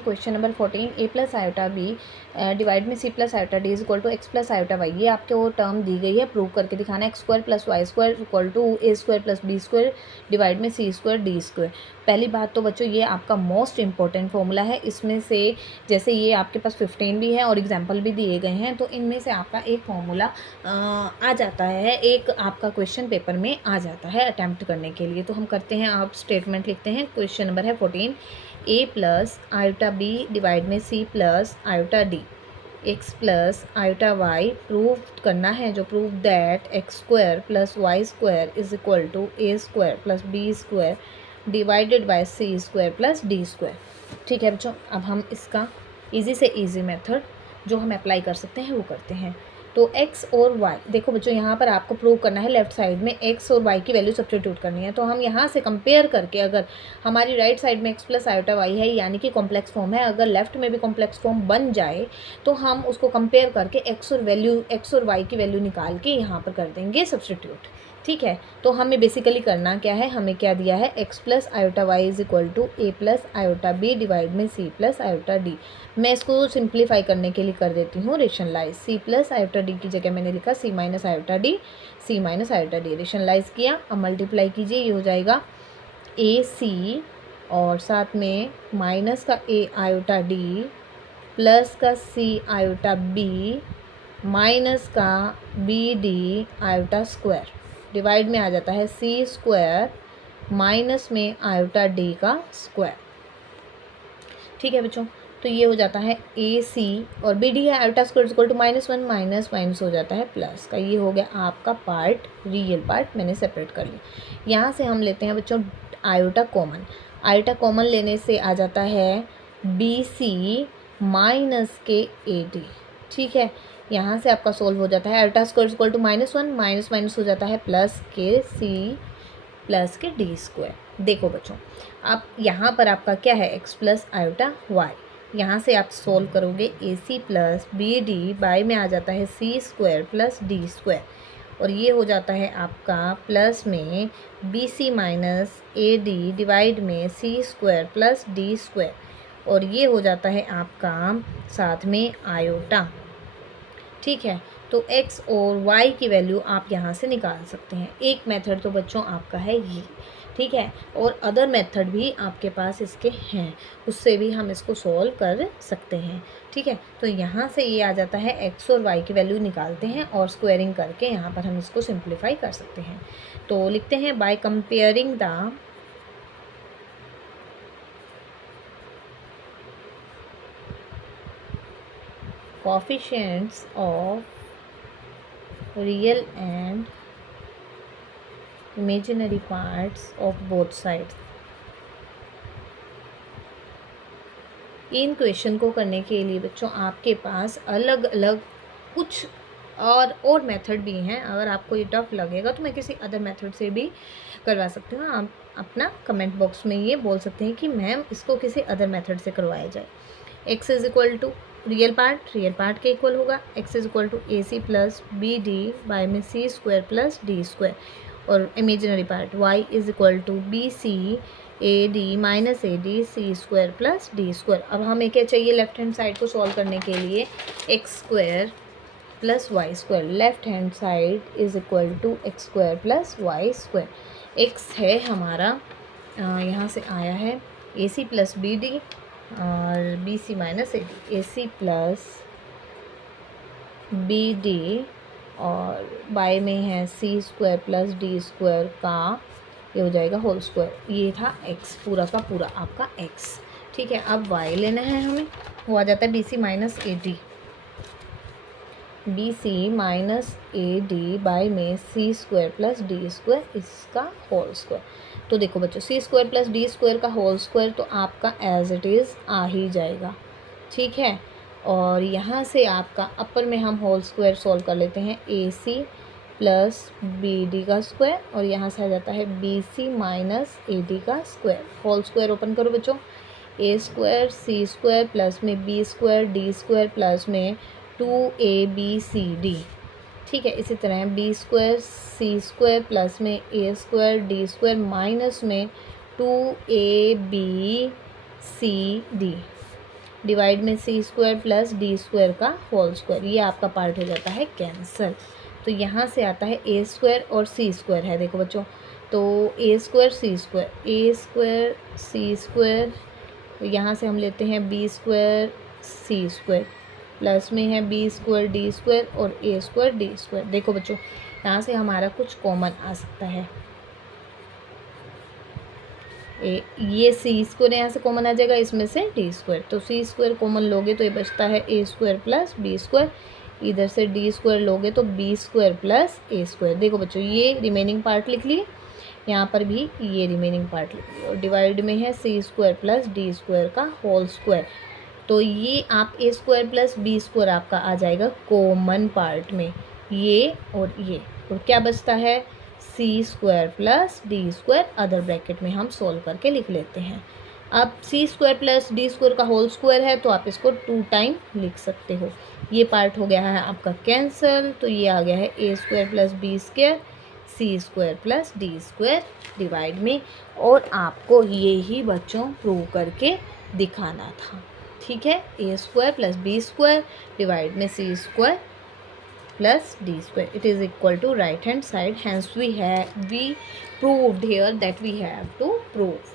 Question number 14 a plus iota b divide में c plus iota d is equal to x plus iota y. ये आपके वो term दी गई है, prove करके दिखाना। X square plus y square equal to a square plus B square divide में सी square d square. पहली बात तो बच्चों ये आपका मोस्ट इंपॉर्टेंट फॉर्मूला है। इसमें से जैसे ये आपके पास 15 भी है और एग्जाम्पल भी दिए गए हैं, तो इनमें से आपका एक फॉर्मूला आ जाता है, एक आपका क्वेश्चन पेपर में आ जाता है अटैम्प्ट करने के लिए। तो हम करते हैं, आप स्टेटमेंट लिखते हैं। क्वेश्चन नंबर है 14 a plus iota b divide में c plus iota d x plus iota y prove करना है। जो prove that x square plus y square is equal to a square plus B square divided by c square plus D square. ठीक है बच्चों, अब हम इसका easy से इजी मेथड जो हम अप्लाई कर सकते हैं वो करते हैं। तो x और y, देखो बच्चों यहाँ पर आपको प्रूव करना है, लेफ्ट साइड में x और y की वैल्यू सब्स्टिट्यूट करनी है। तो हम यहाँ से कंपेयर करके, अगर हमारी राइट साइड में x प्लस आयोटा y है यानी कि कॉम्प्लेक्स फॉर्म है, अगर लेफ्ट में भी कॉम्प्लेक्स फॉर्म बन जाए तो हम उसको कंपेयर करके x और y की वैल्यू निकाल के यहाँ पर कर देंगे सब्स्टिट्यूट। ठीक है, तो हमें बेसिकली करना क्या है, हमें क्या दिया है, x plus iota y is equal to a plus iota b divide में c प्लस आयोटा डी। मैं इसको सिंप्लीफाई करने के लिए कर देती हूँ rationalise. c plus iota d की जगह मैंने लिखा c minus iota d, c minus iota d. Rationalise किया, अब मल्टीप्लाई कीजिए, ये हो जाएगा ए सी और साथ में माइनस का a आयोटा डी प्लस का c आयोटा बी माइनस का b d iota square divide में आ जाता है c स्क्वायर माइनस में आयोटा डी का स्क्वायर। ठीक है बच्चों, तो ये हो जाता है ए सी और बी डी है iota square equal to -1 minus minus हो जाता है प्लस का। ये हो गया आपका पार्ट, रियल पार्ट मैंने सेपरेट कर लिया। यहाँ से हम लेते हैं बच्चों आयोटा कॉमन। आयोटा कॉमन लेने से आ जाता है बी सी माइनस के ए डी। ठीक है, यहाँ से आपका सोल्व हो जाता है iota square equal to -1 minus minus हो जाता है प्लस के सी प्लस के डी स्क्वायर। देखो बच्चों, अब यहाँ पर आपका क्या है, x प्लस आयोटा वाई। यहाँ से आप सोल्व करोगे A C plus B D by में आ जाता है सी स्क्वायर प्लस डी स्क्वायर और ये हो जाता है आपका प्लस में बी सी माइनस ए डी डिवाइड में सी स्क्वायर प्लस डी स्क्वायर और ये हो जाता है आपका साथ में आयोटा। ठीक है, तो x और y की वैल्यू आप यहाँ से निकाल सकते हैं। एक मेथड तो बच्चों आपका है ये, ठीक है, और अदर मेथड भी आपके पास इसके हैं, उससे भी हम इसको सॉल्व कर सकते हैं। ठीक है, तो यहाँ से ये आ जाता है x और y की वैल्यू निकालते हैं और स्क्वायरिंग करके यहाँ पर हम इसको सिंप्लीफाई कर सकते हैं। तो लिखते हैं by comparing the coefficients of real and imaginary parts of both sides। In question को करने के लिए बच्चों आपके पास अलग अलग कुछ और मेथड भी हैं। अगर आपको ये टफ लगेगा तो मैं किसी अदर मेथड से भी करवा सकती हूँ। आप अपना कमेंट बॉक्स में ये बोल सकते हैं कि मैम इसको किसी अदर मेथड से करवाया जाए। x is equal to real part के इक्वल होगा, x is equal to a C plus B D by में सी स्क्वायर प्लस डी स्क्वायर और imaginary part y is equal to b c a d minus A d c square plus D square. अब हमें क्या चाहिए, left hand side को solve करने के लिए x square plus y square. Left hand side is equal to x square plus y square. X है हमारा यहाँ से आया है a C plus B d और b C minus A d, a C plus B d और by में है सी स्क्वायर प्लस डी स्क्वायर का, ये हो जाएगा होल स्क्वायर। ये था x, पूरा का पूरा आपका x। ठीक है, अब y लेना है हमें, वो आ जाता है b C minus A d, b C minus A d by में सी स्क्वायर प्लस डी स्क्वायर इसका होल स्क्वायर। तो देखो बच्चों, c square plus D square का होल स्क्वायर तो आपका एज इट इज़ आ ही जाएगा। ठीक है, और यहाँ से आपका अपर में हम होल स्क्वायर सॉल्व कर लेते हैं, a C plus B d का स्क्वायर और यहाँ से आ जाता है बी सी माइनस ए डी का स्क्वायर। होल स्क्वायर ओपन करो बच्चों, a square C square plus में b square d square plus में 2ab cd। ठीक है, इसी तरह बी स्क्वायर सी स्क्वायर प्लस में a square d square minus में 2abcd। डिवाइड में सी स्क्वायर प्लस डी स्क्वायर का होल स्क्वायर, ये आपका पार्ट हो जाता है कैंसल। तो यहाँ से आता है ए स्क्वायर और सी स्क्वायर है, देखो बच्चों, तो ए स्क्वायर सी स्क्वायर, ए स्क्वायर सी स्क्वायर, यहाँ से हम लेते हैं बी स्क्वायर सी स्क्वायर, प्लस में है बी स्क्वायर डी स्क्वायर और ए स्क्वायर डी स्क्वायर। देखो बच्चों, यहाँ से हमारा कुछ कॉमन आ सकता है, ये सी स्क्वायर यहाँ से कॉमन आ जाएगा, इसमें से डी स्क्वायर, तो सी स्क्वायर कॉमन लोगे तो ये बचता है A square plus B square, इधर से डी स्क्वायर लोगे तो बी स्क्वायर प्लस ए स्क्वायर। देखो बच्चों, ये रिमेनिंग पार्ट लिख लिए, यहाँ पर भी ये रिमेनिंग पार्ट लिख लिए, और डिवाइड में है सी स्क्वायर प्लस डी स्क्वायर का होल स्क्वायर। तो ये आप ए स्क्वायर प्लस बी स्क्वायर आपका आ जाएगा कॉमन पार्ट में, ये, और क्या बचता है, सी square plus D square, other bracket में हम सोल्व करके लिख लेते हैं। अब C square plus D square का होल स्क्वायर है तो आप इसको 2 टाइम लिख सकते हो। ये पार्ट हो गया है आपका कैंसल, तो ये आ गया है A square plus B square C square plus D square divide में, और आपको ये ही बच्चों प्रूव करके दिखाना था। ठीक है, A square plus B square divide में सी square plus d square, it is equal to right hand side, hence we proved here that we have to prove.